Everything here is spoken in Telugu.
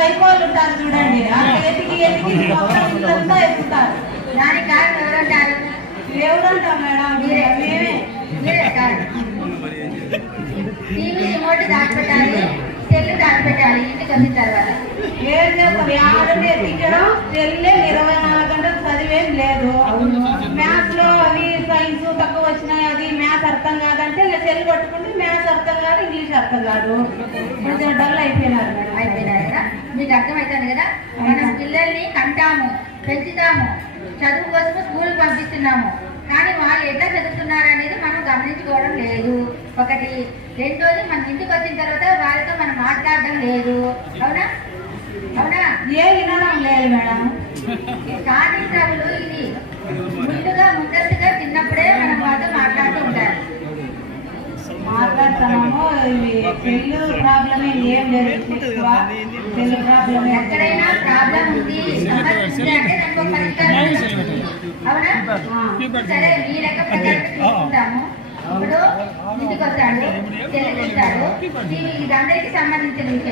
సైకోలు ఉంటారు చూడండి. ఆ ఎతికి ఎతికి ఇల్లంతా ఎత్తుతారు దానికి కారణం ఎవరంటారు? ఎవరంటాం మేడం. మీరే మేమే. మీరే కారణం. టీవీ రిమోట్ దాచిపెట్టాలి సెల్ దాచిపెట్టాలి ఇంటికి వచ్చిన తర్వాత. ఏం చేస్తారు ఇరవై నాలుగు గంటలు చదివేం లేదు. మ్యాథ్స్లో అవి సైన్స్ తక్కువ వచ్చినాయి అది మ్యాథ్స్ అర్థం కాదంటే ఇంకా చెల్లి కొట్టుకుంటే మ్యాథ్స్ అర్థం కాదు ఇంగ్లీష్ అర్థం కాదు. కొంచెం డల్ అయిపోయినారు మేడం. అయిపోయినారు కదా మీకు అర్థమవుతుంది కదా మనం కంటాము పెంచుతాము చదువు కోసం స్కూల్ పంపిస్తున్నాము. కానీ వాళ్ళు ఎట్లా చదువుతున్నారు అనేది మనం గమనించుకోవడం లేదు. ఒకటి రెండోది మన ఇంటికి వచ్చిన తర్వాత వాళ్ళతో మనం మాట్లాడడం లేదు. అవునా? అవునా? ఏ వినడం లేదు మేడం. స్టార్టింగ్ ట్రబుల్ ఇది ముందుగా ముందస్తుగా చిన్నప్పుడే మనం వాళ్ళతో మాట్లాడుతూ ఉండాలి మాట్లాడుతున్నాము ప్రాబ్లం ఏం లేదు. సెల్లు ప్రాబ్లం ఎక్కడైనా ప్రాబ్లం ఉంది సరే మీ తీసుకుంటాము. ఇప్పుడు ఇంటికి వస్తాడు. సంబంధించిన విషయం